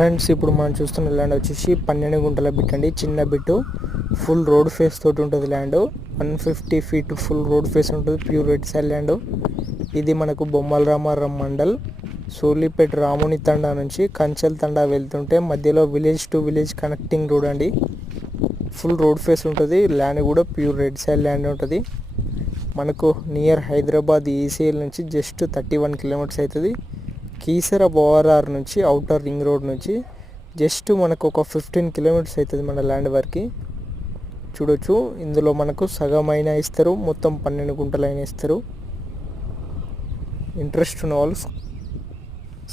Friends, ఇప్పుడు మనం చూస్తున్న ల్యాండ్ వచ్చేసి 12 గుంటల బిట్ అండి. చిన్న బిట్టు, ఫుల్ రోడ్ ఫేస్ తోటి ఉంటుంది land. 150 feet full road face ఉంటుంది. Pure red soil land. ఇది మనకు బొమ్మల రామారం మండల్, సోలిపేట్ రాముని తండా నుంచి కంచెల్ తండా వెళ్తుంటే మధ్యలో village to village connecting road అండి. ఫుల్ రోడ్ ఫేస్ ఉంటుంది. ల్యాండ్ కూడా ప్యూర్ రెడ్ సైల్ ల్యాండ్ ఉంటుంది. మనకు నియర్ హైదరాబాద్ ఈసీఎల్ నుంచి జస్ట్ 31 కిలోమీటర్స్ అవుతుంది. కీసర బోఆర్ఆర్ నుంచి అవుటర్ రింగ్ రోడ్ నుంచి జస్ట్ మనకు ఒక 15 కిలోమీటర్స్ అవుతుంది మన ల్యాండ్ వరకు. చూడొచ్చు, ఇందులో మనకు సగం అయినా ఇస్తారు, మొత్తం 12 గుంటలైనా ఇస్తారు. ఇంట్రెస్ట్ ఉన్న వాళ్ళు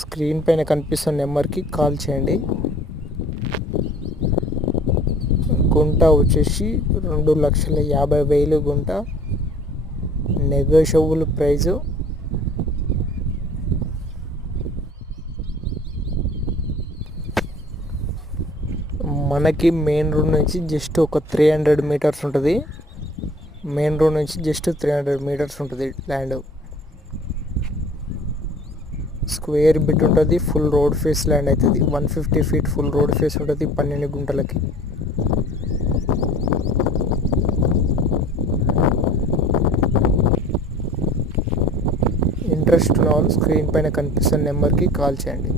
స్క్రీన్ పైన కనిపిస్తున్న నెంబర్కి కాల్ చేయండి. గుంట వచ్చేసి 2,50,000 గుంట, నెగోషియబుల్ ప్రైజు. మనకి మెయిన్ రోడ్ నుంచి జస్ట్ ఒక 300 మీటర్స్ ఉంటుంది. మెయిన్ రోడ్ నుంచి జస్ట్ 300 మీటర్స్ ఉంటుంది ల్యాండ్. స్క్వేర్ బిట్ ఉంటుంది. ఫుల్ రోడ్ ఫేస్ ల్యాండ్ అవుతుంది. 150 ఫీట్ ఫుల్ రోడ్ ఫేస్ ఉంటుంది 12 గుంటలకి. ఇంట్రెస్ట్ ఉన్న వాళ్ళు స్క్రీన్ పైన కనిపిస్తున్న నెంబర్కి కాల్ చేయండి.